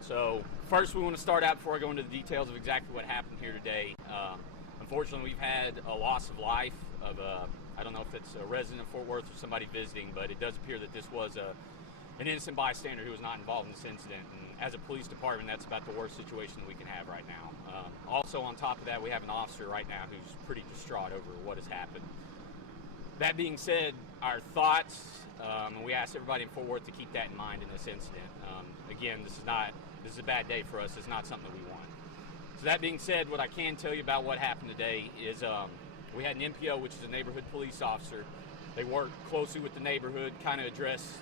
So first we want to start out before I go into the details of exactly what happened here today. Unfortunately, we've had a loss of life of I don't know if it's a resident of Fort Worth or somebody visiting, but it does appear that this was an innocent bystander who was not involved in this incident. And as a police department, that's about the worst situation we can have right now. Also on top of that, we have an officer right now who's pretty distraught over what has happened. That being said, our thoughts, and we ask everybody in Fort Worth to keep that in mind in this incident. Again, this is a bad day for us. It's not something that we want. So that being said, what I can tell you about what happened today is we had an NPO, which is a neighborhood police officer. They work closely with the neighborhood, kind of address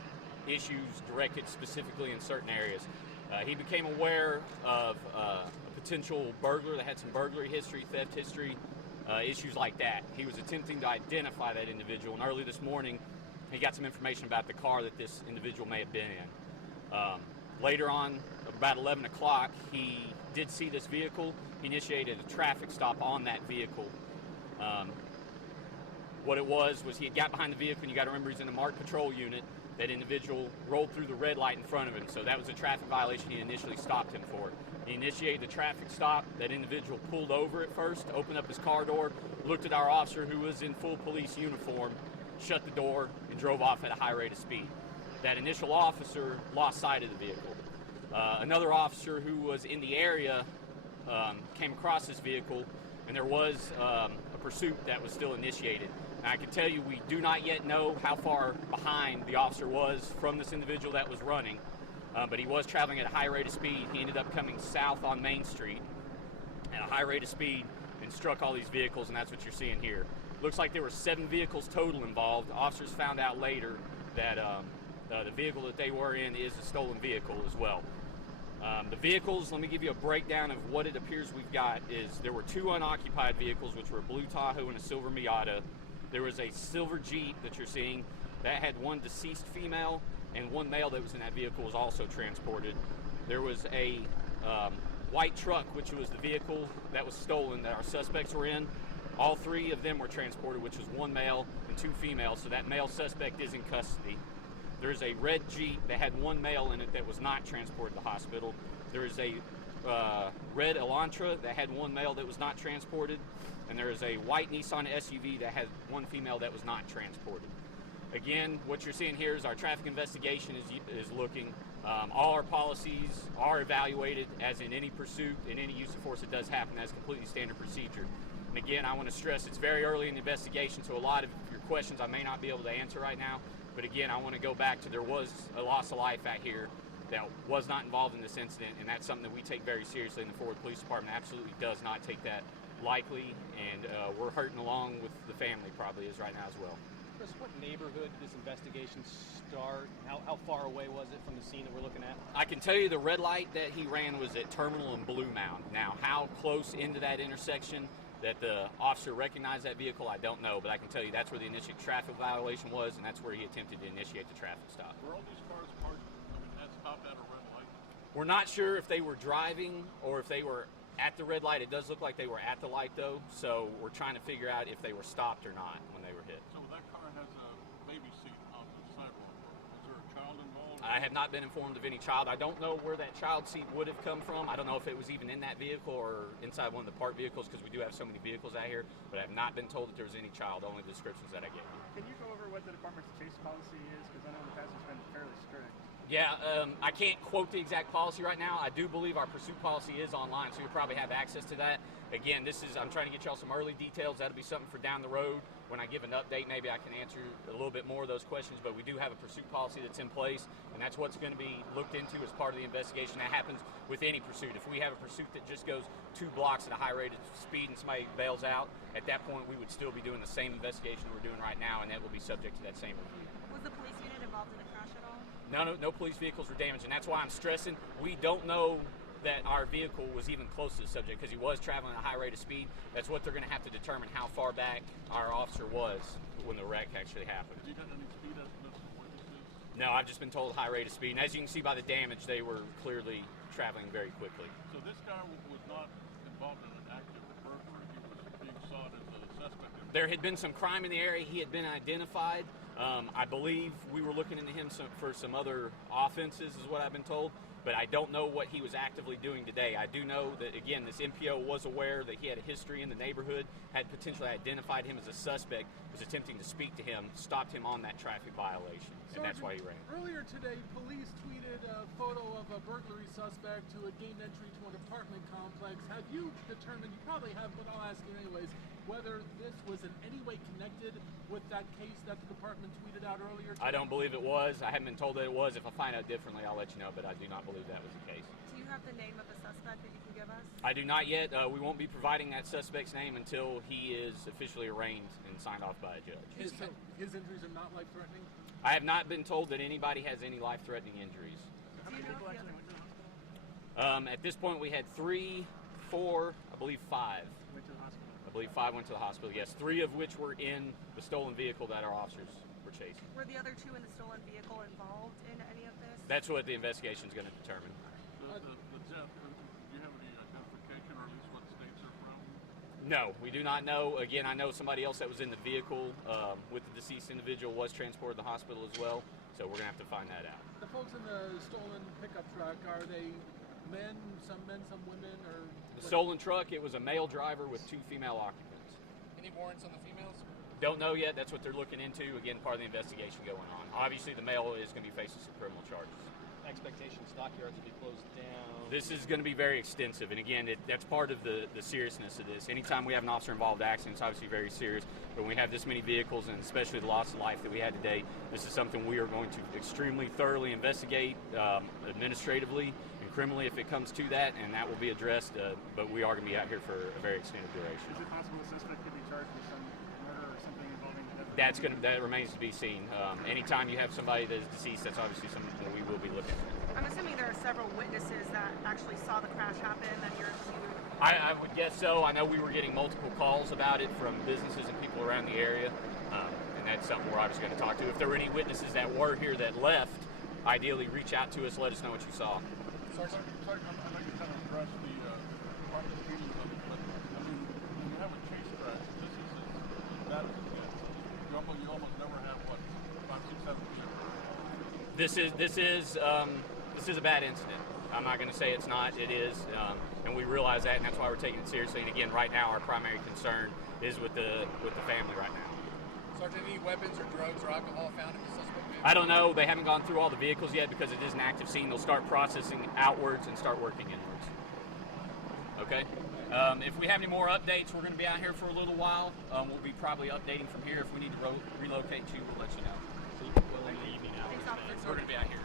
issues directed specifically in certain areas. He became aware of a potential burglar that had some burglary history, theft history, issues like that. He was attempting to identify that individual, and early this morning he got some information about the car that this individual may have been in. Later on, about 11 o'clock, he did see this vehicle. He initiated a traffic stop on that vehicle. What it was he had got behind the vehicle, and you got to remember he's in a marked patrol unit. That individual rolled through the red light in front of him, so that was a traffic violation he initially stopped him for. He initiated the traffic stop. That individual pulled over at first, opened up his car door, looked at our officer who was in full police uniform, shut the door, and drove off at a high rate of speed. That initial officer lost sight of the vehicle. Another officer who was in the area came across this vehicle, and there was a pursuit that was still initiated. Now, I can tell you we do not yet know how far behind the officer was from this individual that was running, but he was traveling at a high rate of speed. He ended up coming south on Main Street at a high rate of speed and struck all these vehicles, and that's what you're seeing here. Looks like there were 7 vehicles total involved. Officers found out later that the vehicle that they were in is a stolen vehicle as well. The vehicles, let me give you a breakdown of what it appears we've got. Is there were 2 unoccupied vehicles, which were a blue Tahoe and a silver Miata. There was a silver Jeep that you're seeing that had 1 deceased female, and 1 male that was in that vehicle was also transported. There was a white truck, which was the vehicle that was stolen that our suspects were in. All 3 of them were transported, which was 1 male and 2 females, so that male suspect is in custody. There's a red Jeep that had 1 male in it that was not transported to the hospital. There is a red Elantra that had 1 male that was not transported. And there is a white Nissan SUV that had 1 female that was not transported. Again, what you're seeing here is our traffic investigation is looking. All our policies are evaluated as in any pursuit and any use of force that does happen. That's completely standard procedure. And again, I want to stress it's very early in the investigation, so a lot of your questions I may not be able to answer right now. But again, I want to go back to there was a loss of life out here that was not involved in this incident, and that's something that we take very seriously, and the Fort Worth Police Department absolutely does not take that lightly, and we're hurting along with the family probably is right now as well. Chris, what neighborhood did this investigation start? How far away was it from the scene that we're looking at? I can tell you the red light that he ran was at Terminal and Blue Mound. Now, how close into that intersection that the officer recognized that vehicle, I don't know, but I can tell you that's where the initial traffic violation was, and that's where he attempted to initiate the traffic stop. Were all these cars parked, that stopped at a red light? We're not sure if they were driving or if they were at the red light. It does look like they were at the light, though, so we're trying to figure out if they were stopped or not when they were hit. So that car has a baby seat on the sidewalk. Is there a child involved? I have not been informed of any child. I don't know where that child seat would have come from. I don't know if it was even in that vehicle or inside one of the parked vehicles, because we do have so many vehicles out here, but I have not been told that there was any child, only the descriptions that I gave you. Can you go over what the department's chase policy is? Because I know in the past it's been fairly strict. Yeah, I can't quote the exact policy right now. I do believe our pursuit policy is online, so you'll probably have access to that. Again, I'm trying to get y'all some early details. That'll be something for down the road. When I give an update, maybe I can answer a little bit more of those questions, but we do have a pursuit policy that's in place, and that's what's going to be looked into as part of the investigation. That happens with any pursuit. If we have a pursuit that just goes 2 blocks at a high rate of speed and somebody bails out, at that point we would still be doing the same investigation we're doing right now, and that will be subject to that same review. Was the police unit involved in the crash at all? No police vehicles were damaged, and that's why I'm stressing we don't know that our vehicle was even close to the subject because he was traveling at a high rate of speed. That's what they're going to have to determine, how far back our officer was when the wreck actually happened. Have you got any speed estimates from witnesses? No, I've just been told high rate of speed, and as you can see by the damage, they were clearly traveling very quickly. So this guy was not involved in an active burglary. He was being sought as a suspect. There had been some crime in the area. He had been identified. I believe we were looking into him for some other offenses, is what I've been told. but I don't know what he was actively doing today. I do know that, again, this MPO was aware that he had a history in the neighborhood, had potentially identified him as a suspect, was attempting to speak to him, stopped him on that traffic violation, and that's why he ran. Earlier today, police tweeted a photo of a burglary suspect who had gained entry to an apartment complex. Have you determined, you probably have, but I'll ask you anyways, whether this was in any way connected with that case that the department tweeted out earlier today? I don't believe it was. I haven't been told that it was. If I find out differently, I'll let you know, but I do not believe that was the case. Do you have the name of the suspect that you can give us? I do not yet. We won't be providing that suspect's name until he is officially arraigned and signed off by a judge. So his injuries are not life-threatening? I have not been told that anybody has any life-threatening injuries. How many people actually went to the hospital? At this point, we had 3, 4, I believe 5. Went to the hospital. I believe 5 went to the hospital, yes. 3 of which were in the stolen vehicle that our officers were chasing. Were the other 2 in the stolen vehicle involved in any of this? That's what the investigation is going to determine. The death, do you have any identification or at least what states they're from? No, we do not know. Again, I know somebody else that was in the vehicle with the deceased individual was transported to the hospital as well, so we're going to have to find that out. The folks in the stolen pickup truck, are they men, some women, or? The stolen truck, it was a male driver with 2 female occupants. Any warrants on the females? Don't know yet. That's what they're looking into. Again, part of the investigation going on. Obviously, the male is going to be facing some criminal charges. Expectation Stockyards will be closed down. This is going to be very extensive, and again, that's part of the seriousness of this. Anytime we have an officer-involved accident, it's obviously very serious, but when we have this many vehicles, and especially the loss of life that we had today, this is something we are going to extremely thoroughly investigate administratively and criminally if it comes to that, and that will be addressed, but we are going to be out here for a very extended duration. Is it possible the suspect could be charged with some murder or something involving the death of That remains to be seen. Anytime you have somebody that is deceased, that's obviously something that we will be looking at. I'm assuming there are several witnesses that actually saw the crash happen that you're I would guess so. I know we were getting multiple calls about it from businesses and people around the area, and that's something we're obviously going to talk to. If there were any witnesses that were here that left, ideally reach out to us, let us know what you saw. Sergeant, I know you kind of addressed the qualifications of it, but I mean, when you have a chase crash, this is as bad as it gets. You almost never have, what, 5, 6, 7 people. This is a bad incident. I'm not going to say it's not. It is, and we realize that, and that's why we're taking it seriously. And again, right now, our primary concern is with the family right now. Sergeant, any weapons or drugs or alcohol found in the suspect vehicle? I don't know. They haven't gone through all the vehicles yet because it is an active scene. They'll start processing outwards and start working inwards. Okay? If we have any more updates, we're going to be out here for a little while. We'll be probably updating from here. If we need to relocate you, we'll let you know. We're going to be out here.